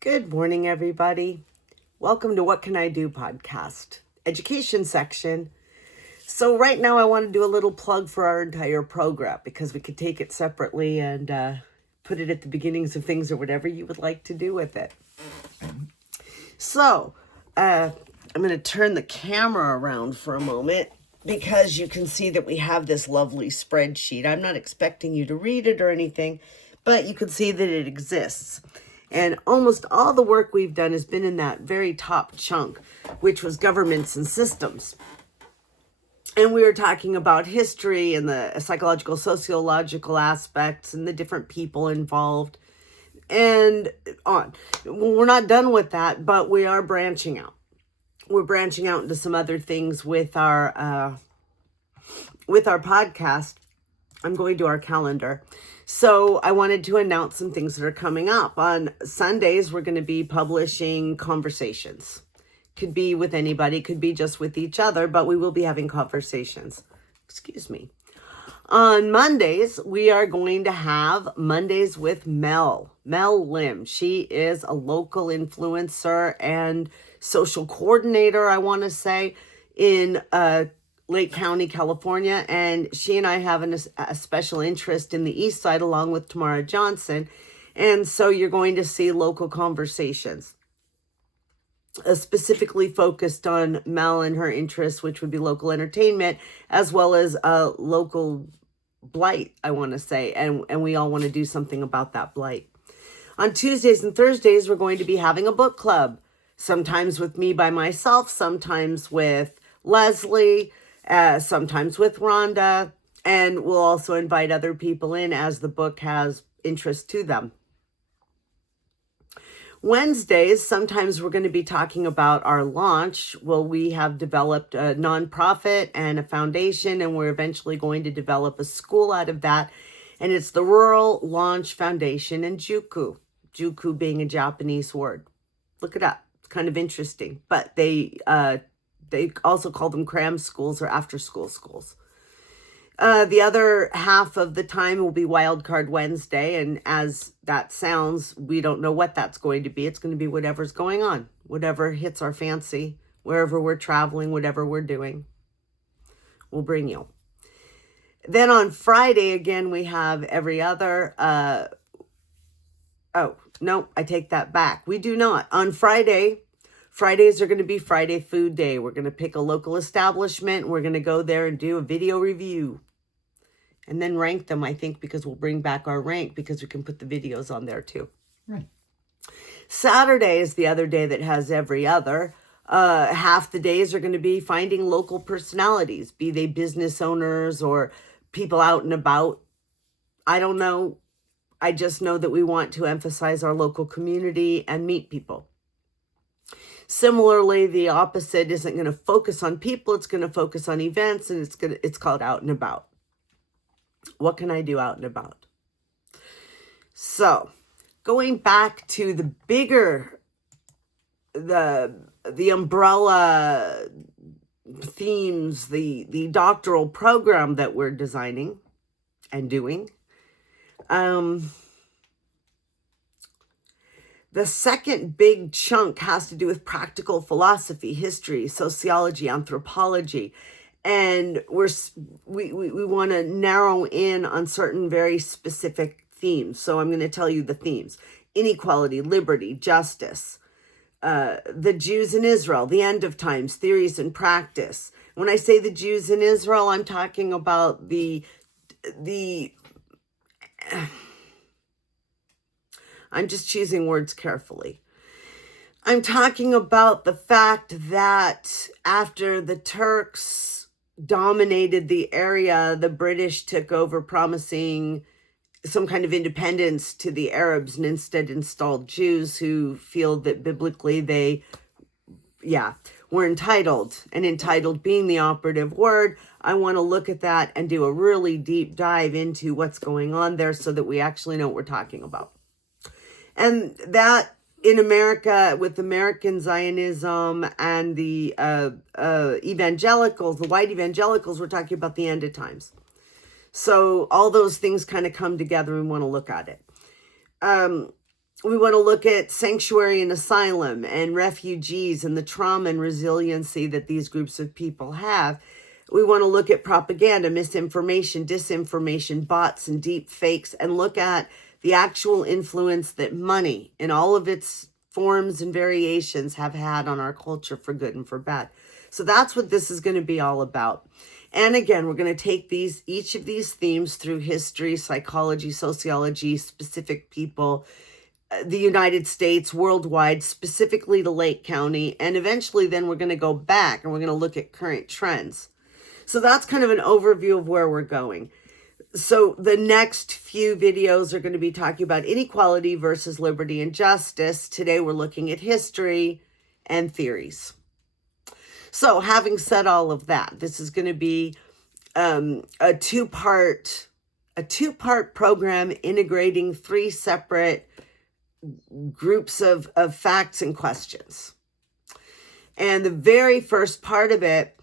Good morning, everybody. Welcome to What Can I Do podcast, education section. So right now I want to do a little plug for our entire program because we could take it separately and put it at the beginnings of things or whatever you would like to do with it. So I'm going to turn the camera around for a moment because you can see that we have this lovely spreadsheet. I'm not expecting you to read it or anything, but you can see that it exists. And almost all the work we've done has been in that very top chunk, which was governments and systems. And we were talking about history and the psychological, sociological aspects and the different people involved and on. We're not done with that, but we are branching out. We're branching out into some other things with our podcast. I'm going to our calendar. So I wanted to announce some things that are coming up. On Sundays, we're going to be publishing conversations. Could be with anybody, could be just with each other, but we will be having conversations. Excuse me. On Mondays, we are going to have Mondays with Mel Lim. She is a local influencer and social coordinator, I want to say, in Lake County, California, and she and I have a special interest in the East Side along with Tamara Johnson, and so you're going to see local conversations specifically focused on Mel and her interests, which would be local entertainment, as well as local blight, I want to say, and we all want to do something about that blight. On Tuesdays and Thursdays, we're going to be having a book club, sometimes with me by myself, sometimes with Leslie, sometimes with Rhonda, and we'll also invite other people in as the book has interest to them. Wednesdays, sometimes we're going to be talking about our launch. Well, we have developed a nonprofit and a foundation, and we're eventually going to develop a school out of that. And it's the Rural Launch Foundation in Juku. Juku being a Japanese word. Look it up. It's kind of interesting. But they also call them cram schools or after school schools. The other half of the time will be Wildcard Wednesday, and as that sounds, we don't know what that's going to be. It's going to be whatever's going on, whatever hits our fancy, wherever we're traveling, whatever we're doing, we'll bring you. Then on Friday, again, we have every other, oh, no, I take that back. We do not. On Fridays are going to be Friday Food Day. We're going to pick a local establishment. We're going to go there and do a video review. And then rank them, I think, because we'll bring back our rank because we can put the videos on there too. Right. Saturday is the other day that has every other. Half the days are going to be finding local personalities, be they business owners or people out and about. I don't know. I just know that we want to emphasize our local community and meet people. Similarly, the opposite isn't going to focus on people. It's going to focus on events, and it's called Out and About. What can I do out and about? So, going back to the bigger, the umbrella themes, the doctoral program that we're designing and doing. The second big chunk has to do with practical philosophy, history, sociology, anthropology. And we want to narrow in on certain very specific themes. So I'm going to tell you the themes: inequality, liberty, justice, the Jews in Israel, the end of times, theories and practice. When I say the Jews in Israel, I'm talking about I'm just choosing words carefully. I'm talking about the fact that after the Turks dominated the area, the British took over promising some kind of independence to the Arabs and instead installed Jews who feel that biblically they, were entitled, and entitled being the operative word. I want to look at that and do a really deep dive into what's going on there so that we actually know what we're talking about. And that in America, with American Zionism and the evangelicals, the white evangelicals, we're talking about the end of times. So all those things kind of come together and we want to look at it. We want to look at sanctuary and asylum and refugees and the trauma and resiliency that these groups of people have. We want to look at propaganda, misinformation, disinformation, bots, and deep fakes, and look at the actual influence that money in all of its forms and variations have had on our culture for good and for bad. So that's what this is going to be all about. And again, we're going to take each of these themes through history, psychology, sociology, specific people, the United States, worldwide, specifically to Lake County. And eventually then we're going to go back and we're going to look at current trends. So that's kind of an overview of where we're going. So the next few videos are going to be talking about inequality versus liberty and justice. Today we're looking at history and theories. So having said all of that, this is going to be a two-part program integrating three separate groups of facts and questions. And the very first part of it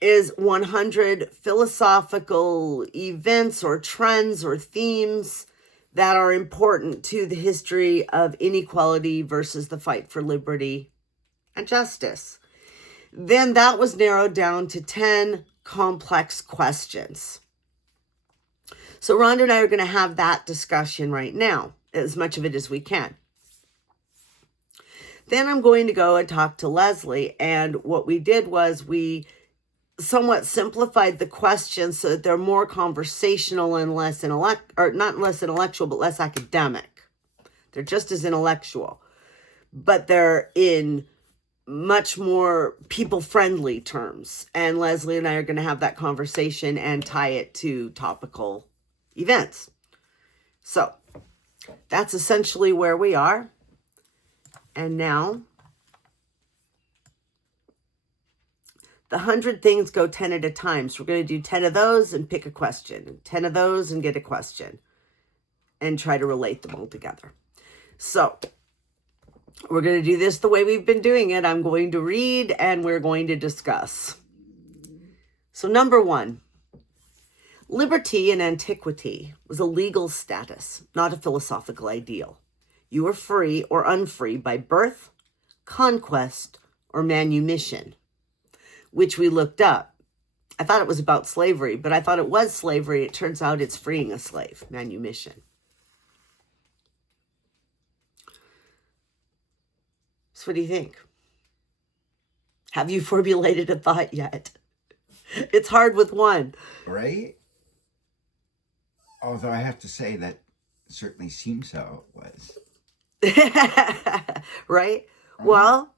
is 100 philosophical events or trends or themes that are important to the history of inequality versus the fight for liberty and justice. Then that was narrowed down to 10 complex questions. So Rhonda and I are going to have that discussion right now, as much of it as we can. Then I'm going to go and talk to Leslie, and what we did was we somewhat simplified the questions so that they're more conversational and less not less intellectual, but less academic. They're just as intellectual, but they're in much more people-friendly terms. And Leslie and I are going to have that conversation and tie it to topical events. So that's essentially where we are. And now, the 100 things go 10 at a time. So we're going to do 10 of those and pick a question, and 10 of those and get a question, and try to relate them all together. So we're going to do this the way we've been doing it. I'm going to read and we're going to discuss. So number 1, liberty in antiquity was a legal status, not a philosophical ideal. You were free or unfree by birth, conquest, or manumission, which we looked up. I thought it was about slavery, but I thought it was slavery. It turns out it's freeing a slave, manumission. So what do you think? Have you formulated a thought yet? It's hard with one. Right? Although I have to say that certainly seems how it was. Right? Well,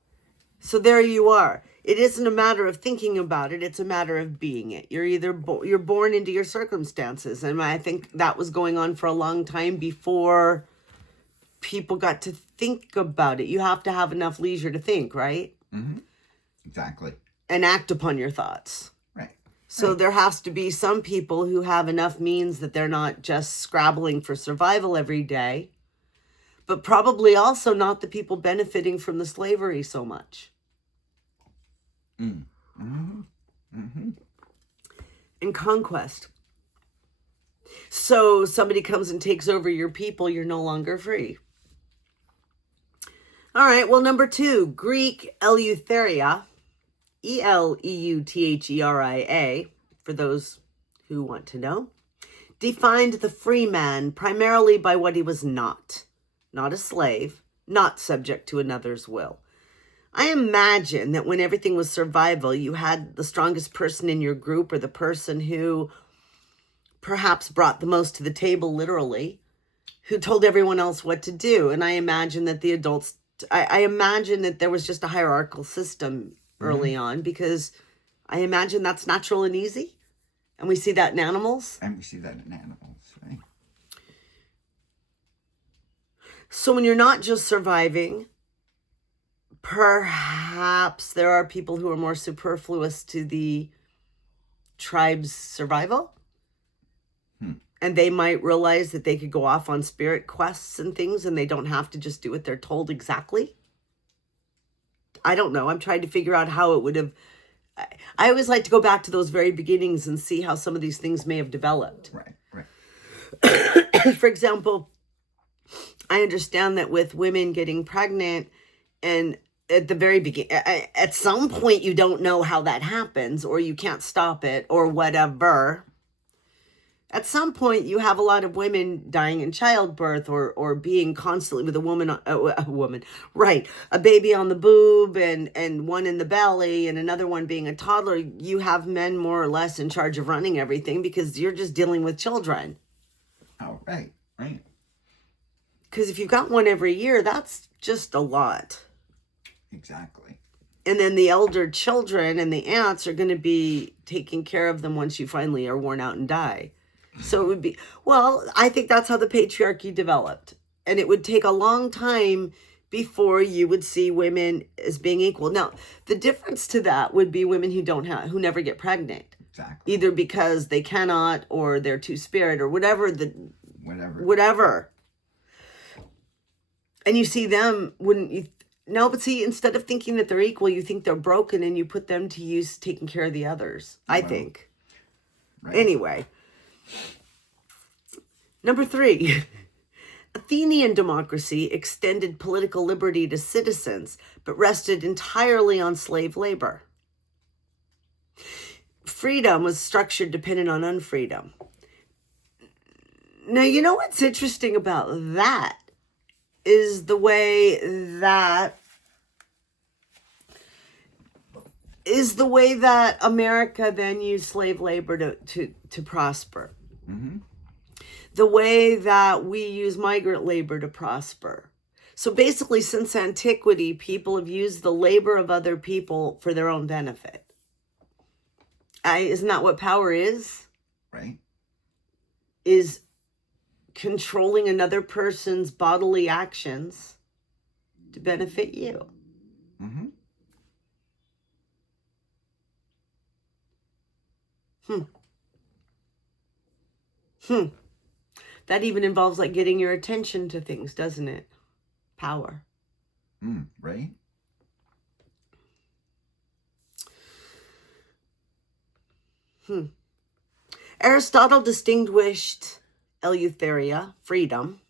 so there you are. It isn't a matter of thinking about it. It's a matter of being it. You're either you're born into your circumstances. And I think that was going on for a long time before people got to think about it. You have to have enough leisure to think, right? Mm-hmm. Exactly. And act upon your thoughts. Right. So there has to be some people who have enough means that they're not just scrabbling for survival every day, but probably also not the people benefiting from the slavery so much. Mm-hmm. Mm-hmm. And conquest. So somebody comes and takes over your people, you're no longer free. All right, well, number 2, Greek Eleutheria, Eleutheria, for those who want to know, defined the free man primarily by what he was not a slave, not subject to another's will. I imagine that when everything was survival, you had the strongest person in your group or the person who perhaps brought the most to the table, literally, who told everyone else what to do. And I imagine that the adults, I imagine that there was just a hierarchical system early on, because I imagine that's natural and easy. And we see that in animals. And we see that in animals, right? So when you're not just surviving, perhaps there are people who are more superfluous to the tribe's survival. And they might realize that they could go off on spirit quests and things, and they don't have to just do what they're told exactly. I don't know. I'm trying to figure out how it would have. I always like to go back to those very beginnings and see how some of these things may have developed. Right. For example, I understand that with women getting pregnant, and at the very beginning, at some point, you don't know how that happens, or you can't stop it, or whatever. At some point, you have a lot of women dying in childbirth, or being constantly with a woman, right? A baby on the boob, and one in the belly, and another one being a toddler. You have men more or less in charge of running everything because you're just dealing with children. Oh, right. Because if you've got one every year, that's just a lot. Exactly. And then the elder children and the aunts are going to be taking care of them once you finally are worn out and die. So it would be, well, I think that's how the patriarchy developed. And it would take a long time before you would see women as being equal. Now, the difference to that would be women who never get pregnant. Exactly. Either because they cannot, or they're two-spirit, or whatever. And you see them, wouldn't you? No, but see, instead of thinking that they're equal, you think they're broken, and you put them to use taking care of the others, I think. Right. Anyway. Number 3, Athenian democracy extended political liberty to citizens, but rested entirely on slave labor. Freedom was structured dependent on unfreedom. Now, you know what's interesting about that is the way that America then used slave labor to prosper. Mm-hmm. The way that we use migrant labor to prosper. So basically, since antiquity, people have used the labor of other people for their own benefit. Isn't that what power is? Right. Is controlling another person's bodily actions to benefit you. Mm-hmm. That even involves like getting your attention to things, doesn't it? Power. Right. Aristotle distinguished eleutheria, freedom,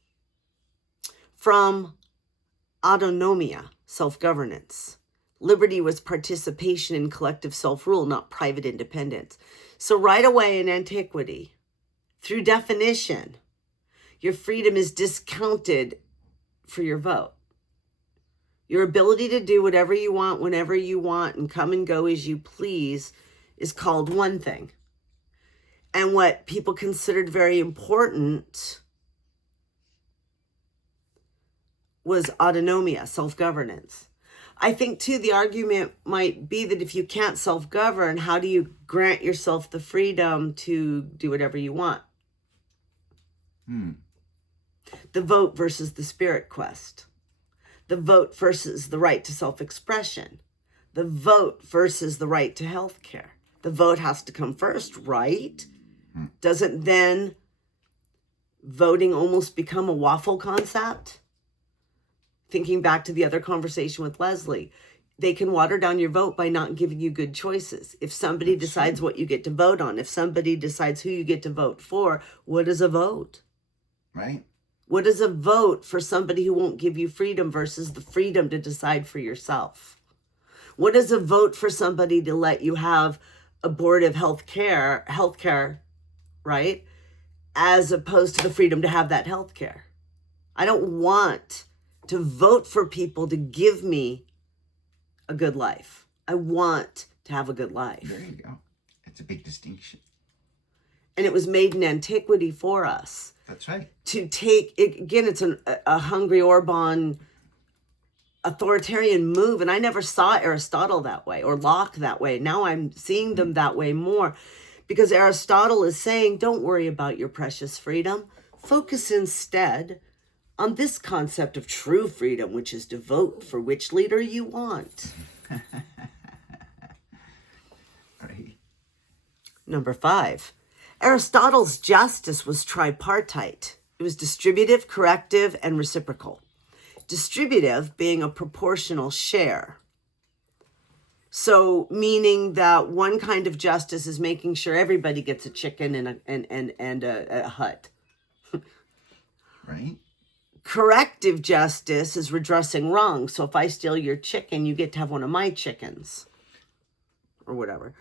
from autonomia, self-governance. Liberty was participation in collective self-rule, not private independence. So right away in antiquity, through definition, your freedom is discounted for your vote. Your ability to do whatever you want, whenever you want, and come and go as you please is called one thing. And what people considered very important was autonomia, self-governance. I think, too, the argument might be that if you can't self-govern, how do you grant yourself the freedom to do whatever you want? The vote versus the spirit quest. The vote versus the right to self-expression. The vote versus the right to health care. The vote has to come first, right? Doesn't then voting almost become a waffle concept? Thinking back to the other conversation with Leslie, they can water down your vote by not giving you good choices. If somebody decides what you get to vote on, if somebody decides who you get to vote for, what is a vote? Right. What is a vote for somebody who won't give you freedom versus the freedom to decide for yourself? What is a vote for somebody to let you have abortive health care, right? As opposed to the freedom to have that health care. I don't want to vote for people to give me a good life. I want to have a good life. There you go. It's a big distinction. And it was made in antiquity for us. That's right. To take, again, it's a hungry Orban authoritarian move. And I never saw Aristotle that way or Locke that way. Now I'm seeing them that way more. Because Aristotle is saying, don't worry about your precious freedom. Focus instead on this concept of true freedom, which is to vote for which leader you want. Right. Number 5, Aristotle's justice was tripartite. It was distributive, corrective, and reciprocal. Distributive being a proportional share. So meaning that one kind of justice is making sure everybody gets a chicken and a hut. Right. corrective justice is redressing wrong. So if I steal your chicken, you get to have one of my chickens or whatever.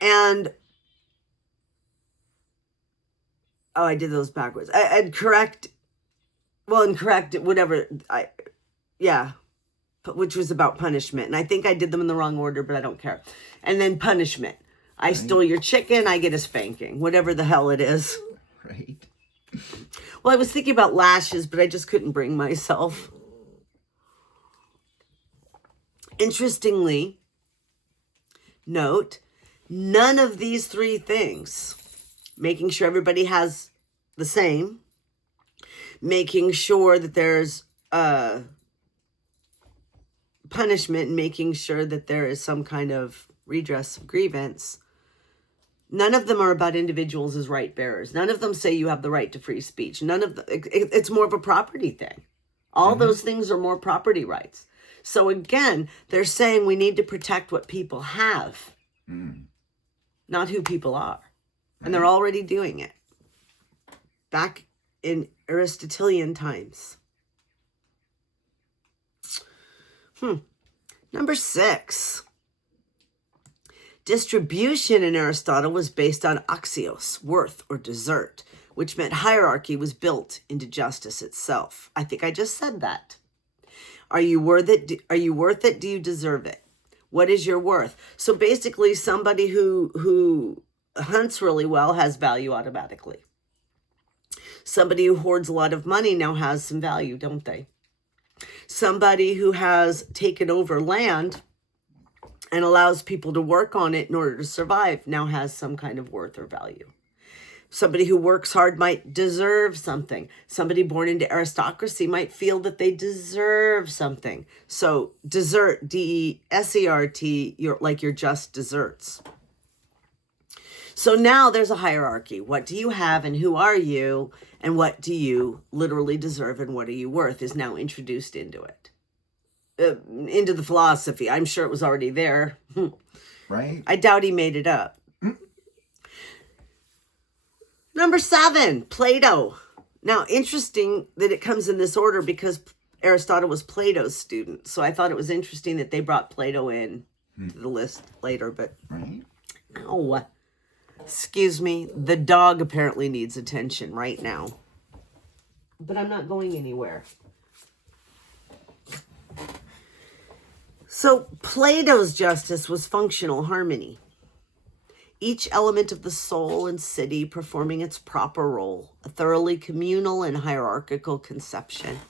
And I did those backwards. And correct, whatever. Which was about punishment. And I think I did them in the wrong order, but I don't care. And then punishment. I stole your chicken, I get a spanking, whatever the hell it is. Right. Well, I was thinking about lashes, but I just couldn't bring myself. Interestingly, note, none of these three things, making sure everybody has the same, making sure that there's punishment, and making sure that there is some kind of redress of grievance, none of them are about individuals as right bearers. None of them say you have the right to free speech. It's more of a property thing. All those things are more property rights. So again, they're saying we need to protect what people have, not who people are. And they're already doing it. Back in Aristotelian times. Number 6. Distribution in Aristotle was based on axios, worth or desert, which meant hierarchy was built into justice itself. I think I just said that. Are you worth it? Are you worth it? Do you deserve it? What is your worth? So basically, somebody who hunts really well has value automatically. Somebody who hoards a lot of money now has some value, don't they? Somebody who has taken over land and allows people to work on it in order to survive now has some kind of worth or value. Somebody who works hard might deserve something. Somebody born into aristocracy might feel that they deserve something. So desert, D-E-S-E-R-T, you're just desserts. So now there's a hierarchy. What do you have and who are you? And what do you literally deserve and what are you worth is now introduced into it. Into the philosophy. I'm sure it was already there. Right. I doubt he made it up. Number 7, Plato. Now, interesting that it comes in this order because Aristotle was Plato's student. So I thought it was interesting that they brought Plato in to the list later. But, excuse me, the dog apparently needs attention right now. But I'm not going anywhere. So Plato's justice was functional harmony. Each element of the soul and city performing its proper role, a thoroughly communal and hierarchical conception.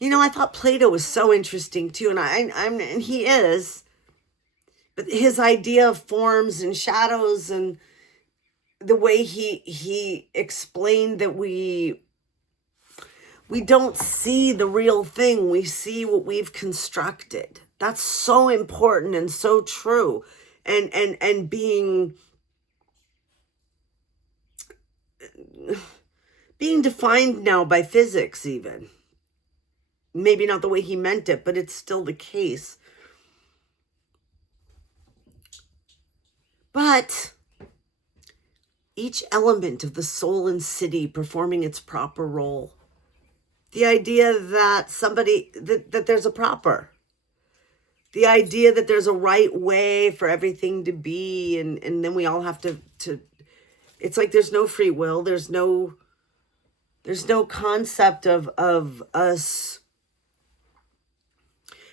You know, I thought Plato was so interesting too, and he is. But his idea of forms and shadows and the way he explained that we don't see the real thing. We see what we've constructed. That's so important and so true. And being defined now by physics even. Maybe not the way he meant it, but it's still the case. But each element of the soul and city performing its proper role. The idea that that there's a proper. The idea that there's a right way for everything to be, and then we all have to it's like there's no free will, there's no concept of us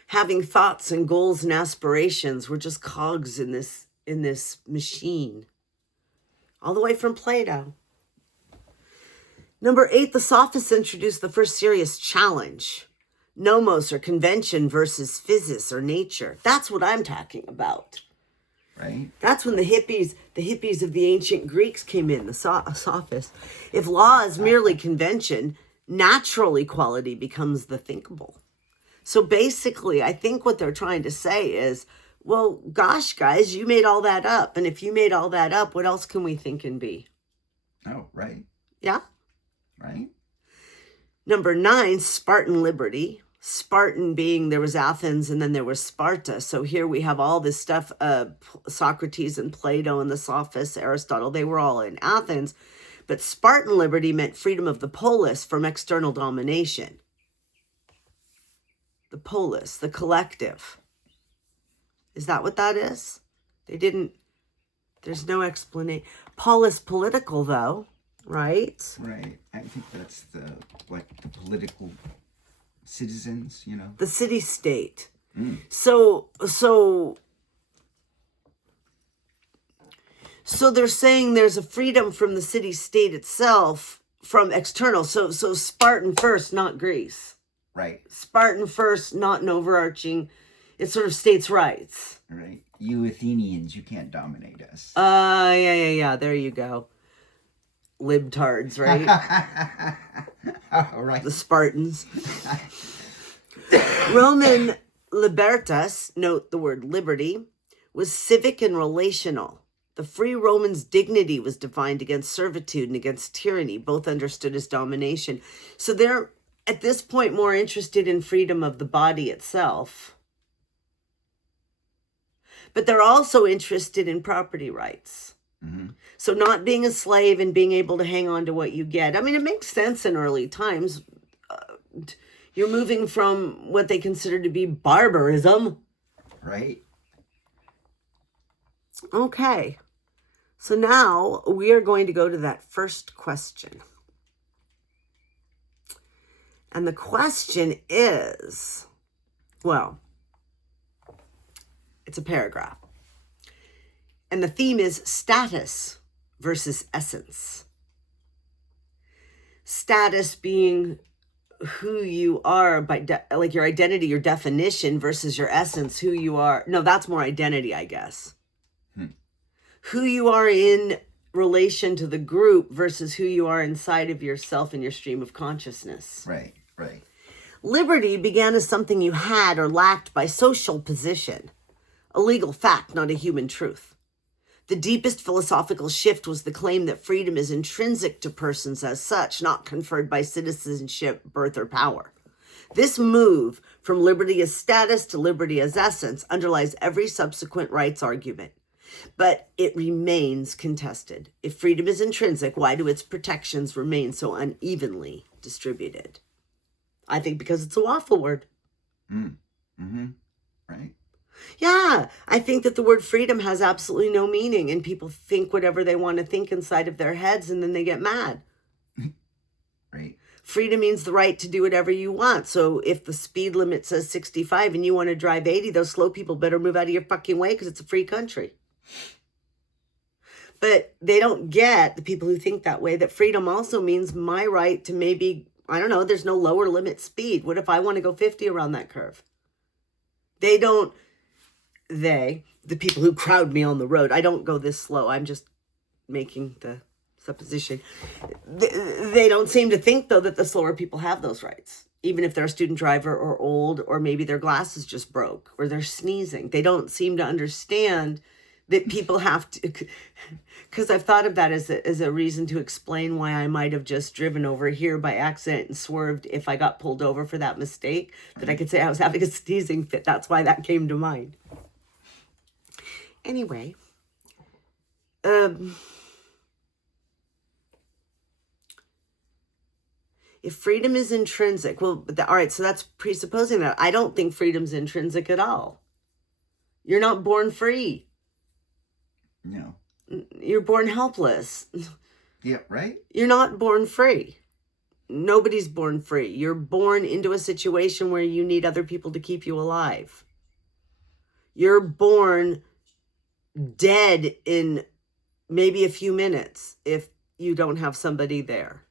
having thoughts and goals and aspirations. We're just cogs in this machine. All the way from Plato. Number 8, the sophists introduced the first serious challenge. Nomos or convention versus physis or nature. That's what I'm talking about. Right. That's when the hippies of the ancient Greeks came in, the sophists. If law is merely convention, natural equality becomes the thinkable. So basically, I think what they're trying to say is, well, gosh, guys, you made all that up. And if you made all that up, what else can we think and be? Oh, right. Yeah? Right. Number 9, Spartan liberty. Spartan being there was Athens and then there was Sparta. So here we have all this stuff, Socrates and Plato and the sophists, Aristotle, they were all in Athens. But Spartan liberty meant freedom of the polis from external domination. The polis, the collective. Is that what that is? There's no explanation. Polis political, though, right? Right. I think that's the political citizens, The city-state. Mm. So they're saying there's a freedom from the city-state itself from external. So Spartan first, not Greece. Right. Spartan first, not an overarching. It's sort of states' rights. Right. You Athenians, you can't dominate us. Yeah. There you go. Libtards, right? Oh, right. The Spartans. Roman libertas, note the word liberty, was civic and relational. The free Roman's dignity was defined against servitude and against tyranny, both understood as domination. So they're, at this point, more interested in freedom of the body itself. But they're also interested in property rights. Mm-hmm. So not being a slave and being able to hang on to what you get. I mean, it makes sense in early times. You're moving from what they consider to be barbarism. Right. Okay. So now we are going to go to that first question. And the question is, well, it's a paragraph. And the theme is status versus essence. Status being who you are by like your identity, your definition versus your essence, who you are. No, that's more identity, I guess. Who you are in relation to the group versus who you are inside of yourself and your stream of consciousness. Right. Liberty began as something you had or lacked by social position, a legal fact, not a human truth. The deepest philosophical shift was the claim that freedom is intrinsic to persons as such, not conferred by citizenship, birth, or power. This move from liberty as status to liberty as essence underlies every subsequent rights argument. But it remains contested. If freedom is intrinsic, why do its protections remain so unevenly distributed? I think because it's a waffle word. Mm-hmm. Right. Yeah, I think that the word freedom has absolutely no meaning, and people think whatever they want to think inside of their heads, and then they get mad. Right. Freedom means the right to do whatever you want. So if the speed limit says 65 and you want to drive 80, those slow people better move out of your fucking way because it's a free country. But they don't get, the people who think that way, that freedom also means my right to maybe, I don't know, there's no lower limit speed. What if I want to go 50 around that curve? The people who crowd me on the road, I don't go this slow. I'm just making the supposition. They don't seem to think, though, that the slower people have those rights. Even if they're a student driver or old, or maybe their glasses just broke, or they're sneezing. They don't seem to understand that people have to, because I've thought of that as a reason to explain why I might have just driven over here by accident and swerved if I got pulled over for that mistake, that I could say I was having a sneezing fit. That's why that came to mind. Anyway, if freedom is intrinsic, well, all right, so that's presupposing that. I don't think freedom's intrinsic at all. You're not born free. No. You're born helpless. Yeah, right? You're not born free. Nobody's born free. You're born into a situation where you need other people to keep you alive. You're born dead in maybe a few minutes if you don't have somebody there.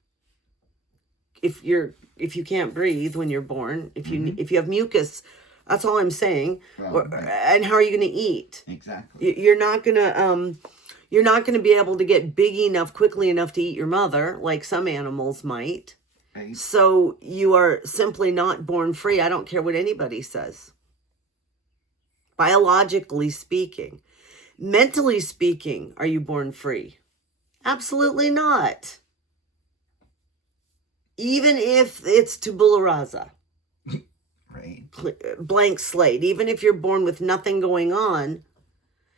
If you can't breathe when you're born, if you have mucus, that's all I'm saying. Well, and how are you going to eat? Exactly. You're not gonna be able to get big enough quickly enough to eat your mother like some animals might. Right. So you are simply not born free. I don't care what anybody says. Biologically speaking. Mentally speaking, are you born free? Absolutely not. Even if it's tabula rasa. Right. Blank slate. Even if you're born with nothing going on,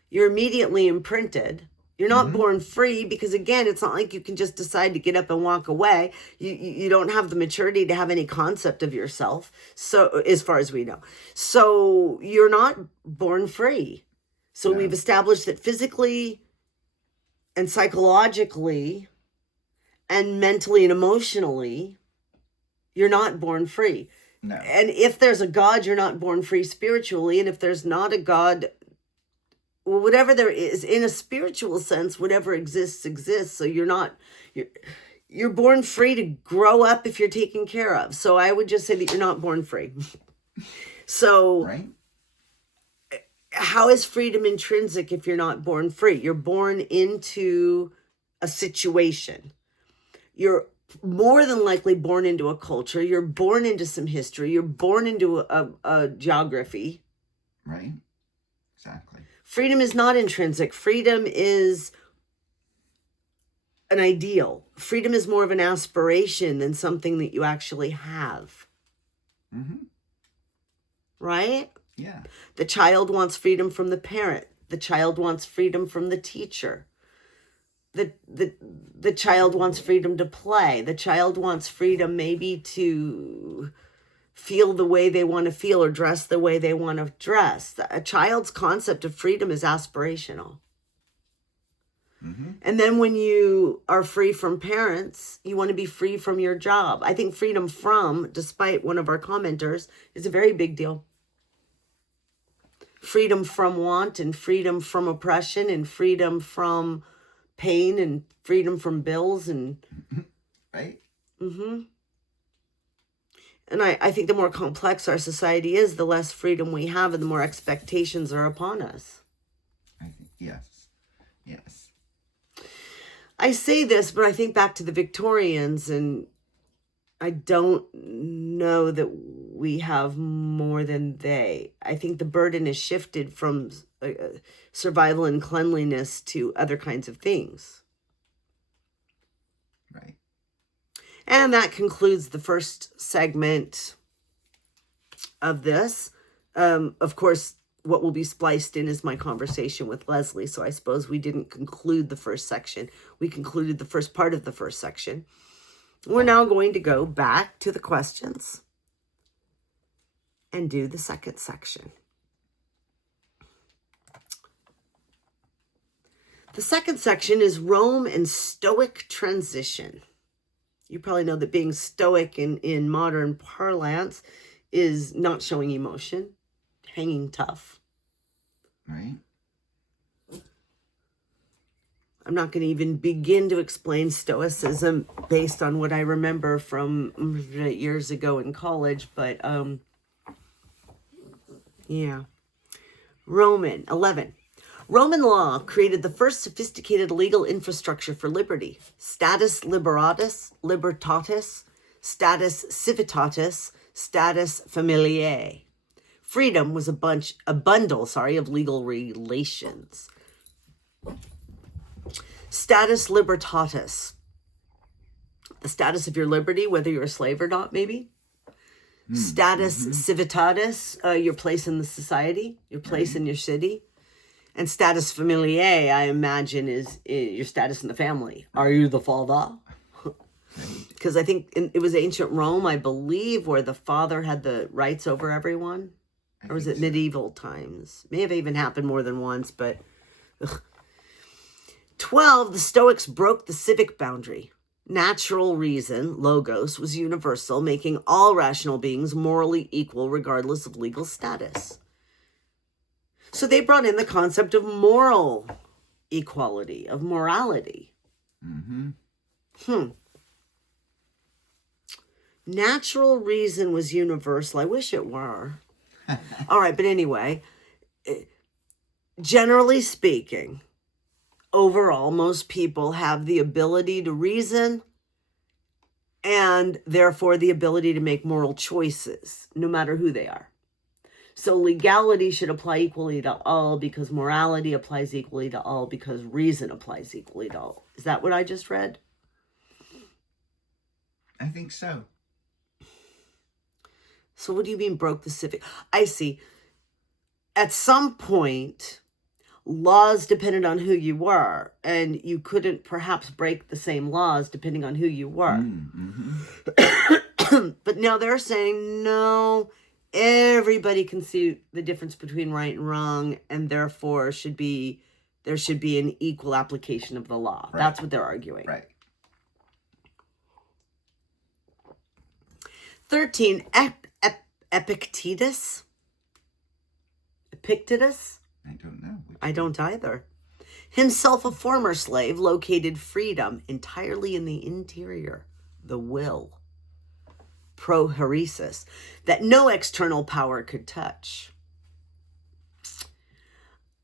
you're immediately imprinted You're not born free because, again, it's not like you can just decide to get up and walk away. You don't have the maturity to have any concept of yourself, so as far as we know. So you're not born free. So No. we've established that physically and psychologically and mentally and emotionally, you're not born free. No. And if there's a God, you're not born free spiritually. And if there's not a God, well, whatever there is, in a spiritual sense, whatever exists, exists. So you're born free to grow up if you're taken care of. So I would just say that you're not born free. So Right? how is freedom intrinsic if you're not born free? You're born into a situation. You're more than likely born into a culture. You're born into some history. You're born into a geography. Right? Exactly. Freedom is not intrinsic. Freedom is an ideal. Freedom is more of an aspiration than something that you actually have. Mm-hmm. Right? Yeah. The child wants freedom from the parent. The child wants freedom from the teacher. The child wants freedom to play. The child wants freedom maybe to feel the way they want to feel or dress the way they want to dress. A child's concept of freedom is aspirational. Mm-hmm. And then when you are free from parents, you want to be free from your job. I think freedom from, despite one of our commenters, is a very big deal. Freedom from want and freedom from oppression and freedom from pain and freedom from bills and Right? And I think the more complex our society is, the less freedom we have and the more expectations are upon us. I think yes. Yes. I say this, but I think back to the Victorians, and I don't know that we have more than they. I think the burden is shifted from survival and cleanliness to other kinds of things. Right. And that concludes the first segment of this. Of course, what will be spliced in is my conversation with Leslie. So I suppose we didn't conclude the first section. We concluded the first part of the first section. We're now going to go back to the questions and do the second section. The second section is Rome and Stoic transition. You probably know that being Stoic in modern parlance is not showing emotion, hanging tough. Right. I'm not going to even begin to explain Stoicism based on what I remember from years ago in college, but yeah. 11. Roman law created the first sophisticated legal infrastructure for liberty. Status libertatis, status civitatis, status familiae. Freedom was a bundle of legal relations. Status libertatis. The status of your liberty, whether you're a slave or not, maybe. Status civitatis, your place in the society, your place in your city. And status familiae, I imagine, is your status in the family. Are you the father? Because I think it was ancient Rome, I believe, where the father had the rights over everyone. Or was it medieval times? May have even happened more than once, but... Ugh. 12, the Stoics broke the civic boundary. Natural reason, logos, was universal, making all rational beings morally equal regardless of legal status. So they brought in the concept of moral equality, of morality. Natural reason was universal. I wish it were. All right, but anyway, generally speaking, overall, most people have the ability to reason and therefore the ability to make moral choices, no matter who they are. So legality should apply equally to all because morality applies equally to all because reason applies equally to all. Is that what I just read? I think so. So what do you mean broke the civic? I see. At some point, laws depended on who you were, and you couldn't perhaps break the same laws depending on who you were. But now they're saying, no, everybody can see the difference between right and wrong, and therefore there should be an equal application of the law. Right. That's what they're arguing. Right. 13, Epictetus? Epictetus? I don't know. I don't either. Himself a former slave, located freedom entirely in the interior, the will. Proheresis, that no external power could touch.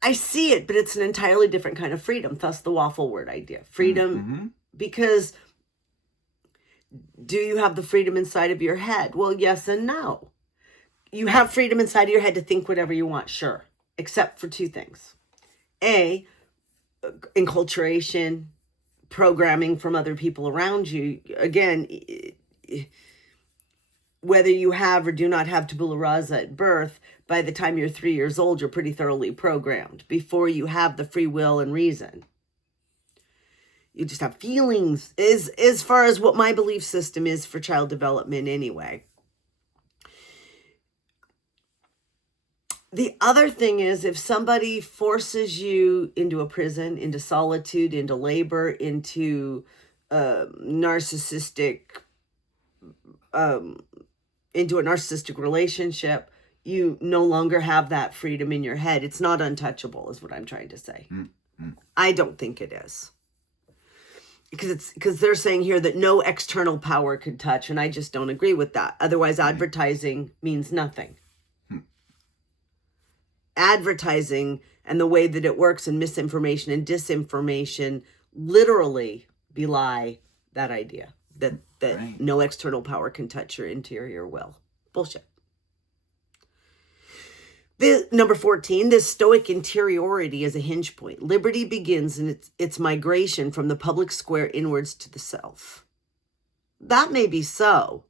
I see it, but it's an entirely different kind of freedom, thus the waffle word idea. Freedom, because do you have the freedom inside of your head? Well, yes and no. You have freedom inside of your head to think whatever you want, sure, except for two things. A, enculturation, programming from other people around you. Again, whether you have or do not have tabula rasa at birth, by the time you're 3 years old, you're pretty thoroughly programmed before you have the free will and reason. You just have feelings, as far as what my belief system is for child development anyway. The other thing is, if somebody forces you into a prison, into solitude, into labor, into narcissistic, into a narcissistic relationship, you no longer have that freedom in your head. It's not untouchable, is what I'm trying to say. I don't think it is. Because they're saying here that no external power could touch, and I just don't agree with that. Otherwise, advertising means nothing. Advertising and the way that it works, and misinformation and disinformation literally belie that idea that no external power can touch your interior will. Bullshit. Number 14, this stoic interiority is a hinge point. Liberty begins in its migration from the public square inwards to the self. That may be so.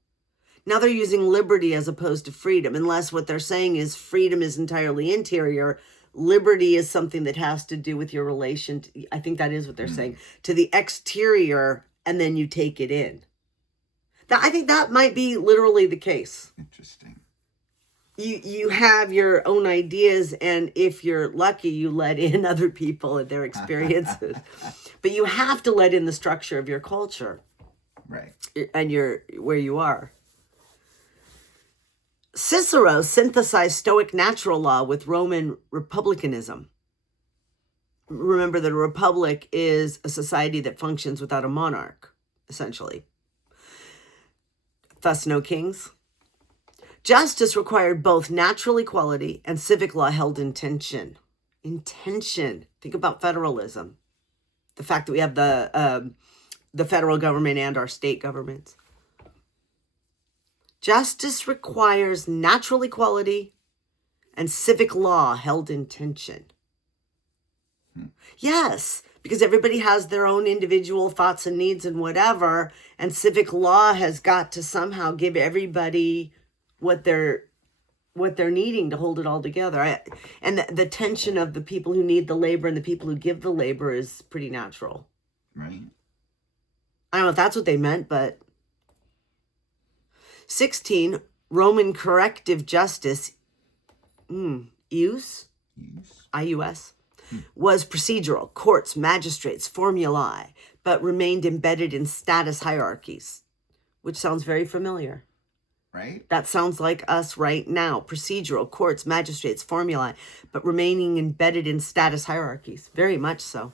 Now they're using liberty as opposed to freedom, unless what they're saying is freedom is entirely interior. Liberty is something that has to do with your relation to, I think that is what they're saying, to the exterior, and then you take it in. I think that might be literally the case. Interesting. You have your own ideas, and if you're lucky, you let in other people and their experiences. But you have to let in the structure of your culture. Right. And where you are. Cicero synthesized Stoic natural law with Roman republicanism. Remember that a republic is a society that functions without a monarch, essentially. Thus, no kings. Justice required both natural equality and civic law held in tension. In tension. Think about federalism. The fact that we have the federal government and our state governments. Justice requires natural equality and civic law held in tension. Yes, because everybody has their own individual thoughts and needs and whatever, and civic law has got to somehow give everybody what they're needing to hold it all together. And the tension of the people who need the labor and the people who give the labor is pretty natural. Right. I don't know if that's what they meant, but 16, Roman corrective justice, ius, was procedural, courts, magistrates, formulae, but remained embedded in status hierarchies, which sounds very familiar. Right. That sounds like us right now. Procedural, courts, magistrates, formulae, but remaining embedded in status hierarchies. Very much so.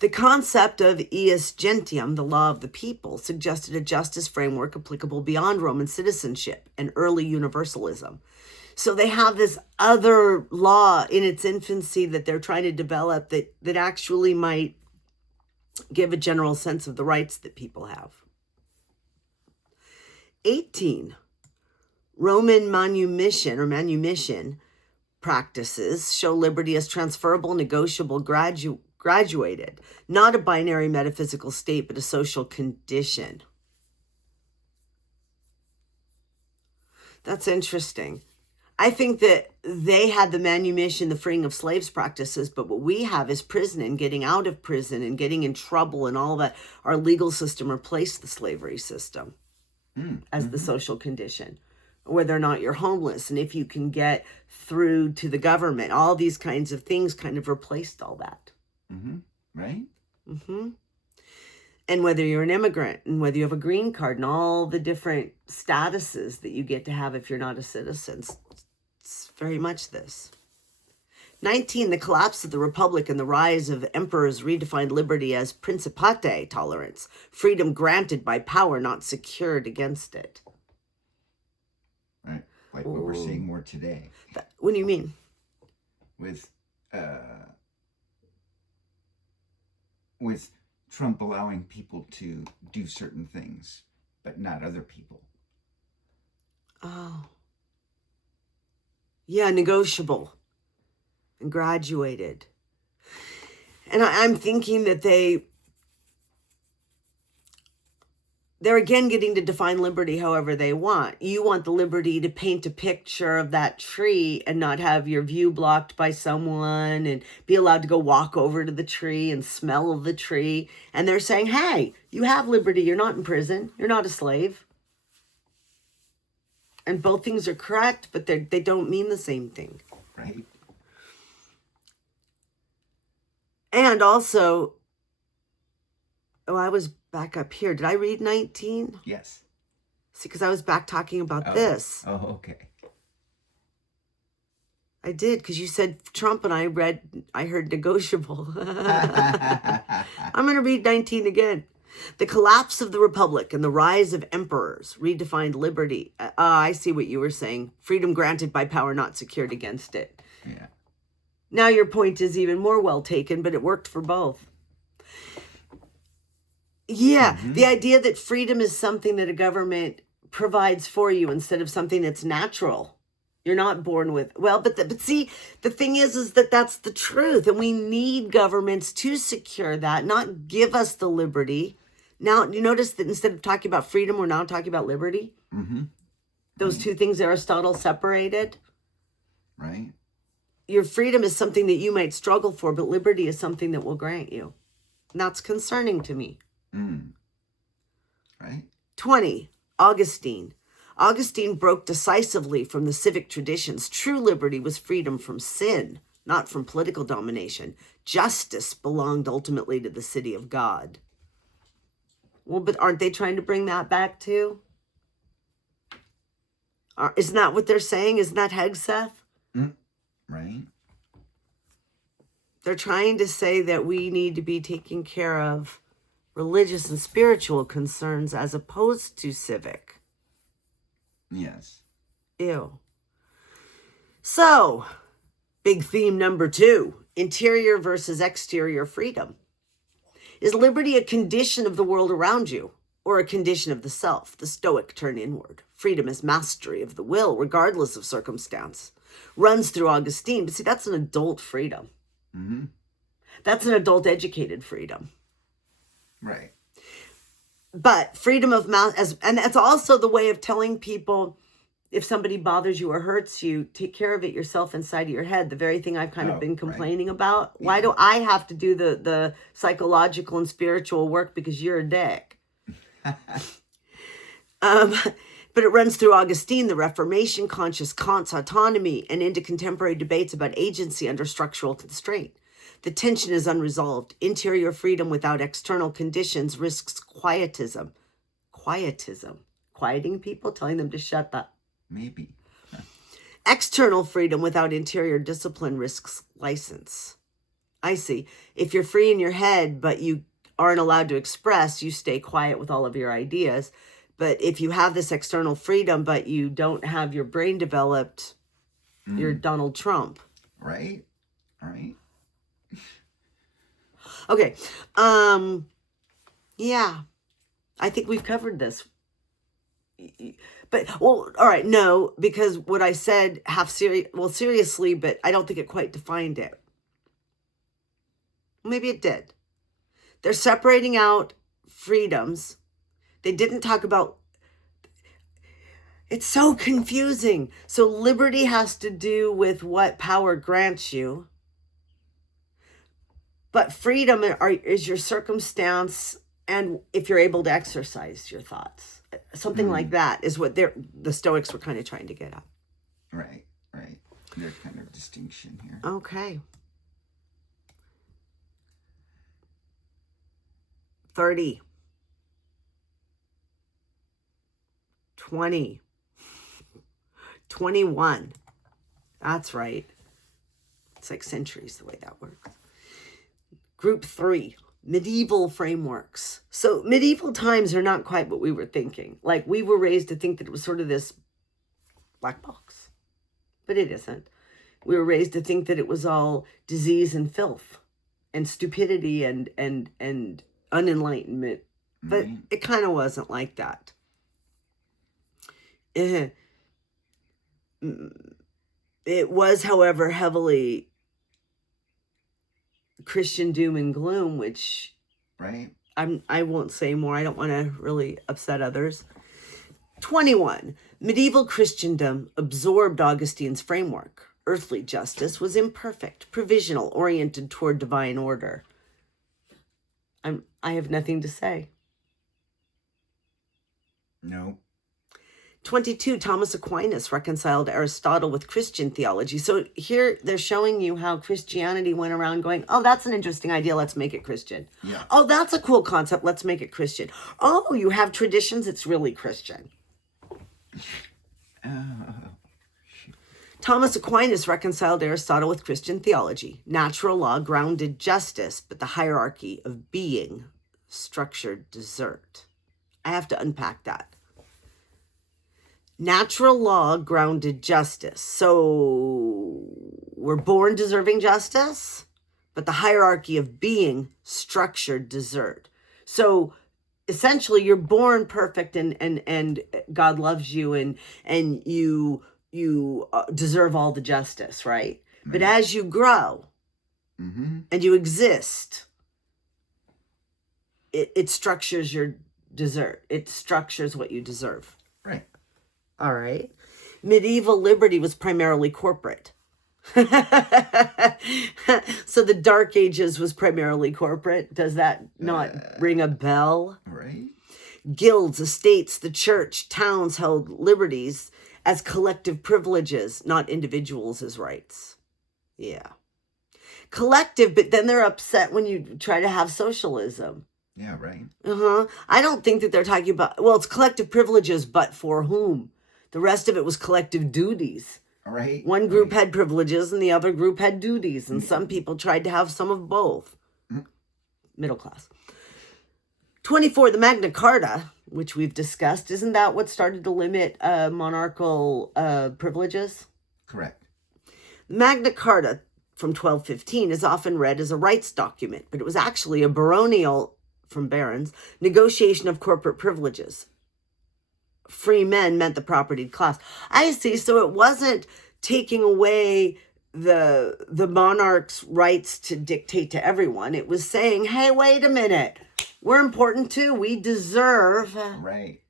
The concept of ius gentium, the law of the people, suggested a justice framework applicable beyond Roman citizenship and early universalism. So they have this other law in its infancy that they're trying to develop that actually might give a general sense of the rights that people have. 18, Roman manumission practices show liberty as transferable, negotiable, graduated, not a binary metaphysical state, but a social condition. That's interesting. I think that they had the manumission, the freeing of slaves practices, but what we have is prison and getting out of prison and getting in trouble and all that. Our legal system replaced the slavery system as the social condition, whether or not you're homeless. And if you can get through to the government, all these kinds of things kind of replaced all that. Right? And whether you're an immigrant and whether you have a green card and all the different statuses that you get to have if you're not a citizen. It's very much this. 19, the collapse of the republic and the rise of emperors redefined liberty as principate tolerance, freedom granted by power, not secured against it. Right. Like what we're seeing more today. What do you mean? With Trump allowing people to do certain things, but not other people. Oh. Yeah, negotiable and graduated. And I'm thinking that they're again getting to define liberty however they want. You want the liberty to paint a picture of that tree and not have your view blocked by someone and be allowed to go walk over to the tree and smell of the tree. And they're saying, hey, you have liberty. You're not in prison. You're not a slave. And both things are correct, but they don't mean the same thing. Right. And also, I was back up here. Did I read 19? Yes. See, because I was back talking about this. Oh, okay. I did, because you said Trump and I heard negotiable. I'm going to read 19 again. The collapse of the republic and the rise of emperors redefined liberty. I see what you were saying. Freedom granted by power, not secured against it. Yeah. Now your point is even more well taken, but it worked for both. Yeah, the idea that freedom is something that a government provides for you instead of something that's natural. You're not born with, well, but see, the thing is that that's the truth. And we need governments to secure that, not give us the liberty. Now, you notice that instead of talking about freedom, we're now talking about liberty? Those two things Aristotle separated. Right. Your freedom is something that you might struggle for, but liberty is something that will grant you. And that's concerning to me. Right. 20, Augustine. Augustine broke decisively from the civic traditions. True liberty was freedom from sin, not from political domination. Justice belonged ultimately to the city of God. Well, but aren't they trying to bring that back too? Isn't that what they're saying? Isn't that Hegseth? Right. They're trying to say that we need to be taking care of religious and spiritual concerns as opposed to civic. Yes. Ew. So, big theme number 2, interior versus exterior freedom. Is liberty a condition of the world around you or a condition of the self? The Stoic turn inward. Freedom is mastery of the will, regardless of circumstance. Runs through Augustine, but see, that's an adult freedom. That's an adult educated freedom. Right. But freedom of and that's also the way of telling people, if somebody bothers you or hurts you, take care of it yourself inside of your head. The very thing I've kind of been complaining about. Yeah. Why do I have to do the psychological and spiritual work because you're a dick? But it runs through Augustine, the Reformation, conscious Kant's autonomy, and into contemporary debates about agency under structural constraint. The tension is unresolved. Interior freedom without external conditions risks quietism. Quietism. Quieting people, telling them to shut up. Maybe. External freedom without interior discipline risks license. I see. If you're free in your head, but you aren't allowed to express, you stay quiet with all of your ideas. But if you have this external freedom, but you don't have your brain developed, you're Donald Trump. Right. Right. Okay. Yeah. I think we've covered this. But, well, all right, no, because what I said seriously, but I don't think it quite defined it. Maybe it did. They're separating out freedoms. They didn't talk about, It's so confusing. So liberty has to do with what power grants you. But freedom is your circumstance and if you're able to exercise your thoughts. Something like that is what the Stoics were kind of trying to get at. Right. Their kind of distinction here. Okay. 30. 20. 21. That's right. It's like centuries the way that works. Group 3, medieval frameworks. So medieval times are not quite what we were thinking. Like we were raised to think that it was sort of this black box, but it isn't. We were raised to think that it was all disease and filth and stupidity and unenlightenment, but it kind of wasn't like that. It was, however, heavily Christian doom and gloom, which I won't say more. I don't want to really upset others. 21. Medieval Christendom absorbed Augustine's framework. Earthly justice was imperfect, provisional, oriented toward divine order. I have nothing to say. No. 22, Thomas Aquinas reconciled Aristotle with Christian theology. So here they're showing you how Christianity went around going, oh, that's an interesting idea. Let's make it Christian. Yeah. Oh, that's a cool concept. Let's make it Christian. Oh, you have traditions. It's really Christian. Thomas Aquinas reconciled Aristotle with Christian theology. Natural law grounded justice, but the hierarchy of being structured desert. I have to unpack that. Natural law grounded justice. So we're born deserving justice, but the hierarchy of being structured desert. So essentially you're born perfect and God loves you and you deserve all the justice, right? But as you grow and you exist, it structures your desert. It structures what you deserve. Right. All right. Medieval liberty was primarily corporate. So the Dark Ages was primarily corporate. Does that not ring a bell? Right. Guilds, estates, the church, towns held liberties as collective privileges, not individuals as rights. Yeah. Collective, but then they're upset when you try to have socialism. Yeah, right. I don't think that they're talking about, well, it's collective privileges, but for whom? The rest of it was collective duties. Right. One group had privileges and the other group had duties. And some people tried to have some of both. Middle class. 24, the Magna Carta, which we've discussed. Isn't that what started to limit monarchical privileges? Correct. Magna Carta from 1215 is often read as a rights document, but it was actually a baronial, from barons, negotiation of corporate privileges. Free men meant the propertied class. I see. So it wasn't taking away the monarch's rights to dictate to everyone. It was saying, hey, wait a minute. We're important too. We deserve Right.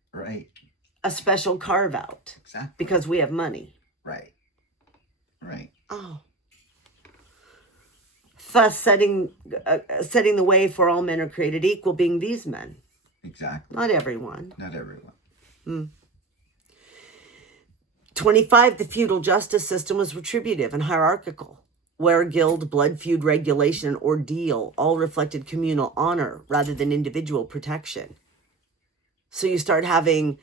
a special carve out. Exactly. Because we have money. Right. Oh. Thus setting the way for all men are created equal, being these men. Exactly. Not everyone. 25, the feudal justice system was retributive and hierarchical, where guild, blood feud, regulation, and ordeal all reflected communal honor rather than individual protection. So you start having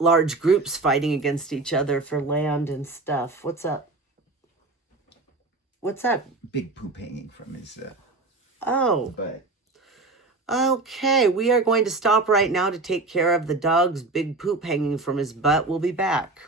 large groups fighting against each other for land and stuff. What's up? What's that? Big poop hanging from his butt. Okay, we are going to stop right now to take care of the dog's big poop hanging from his butt. We'll be back.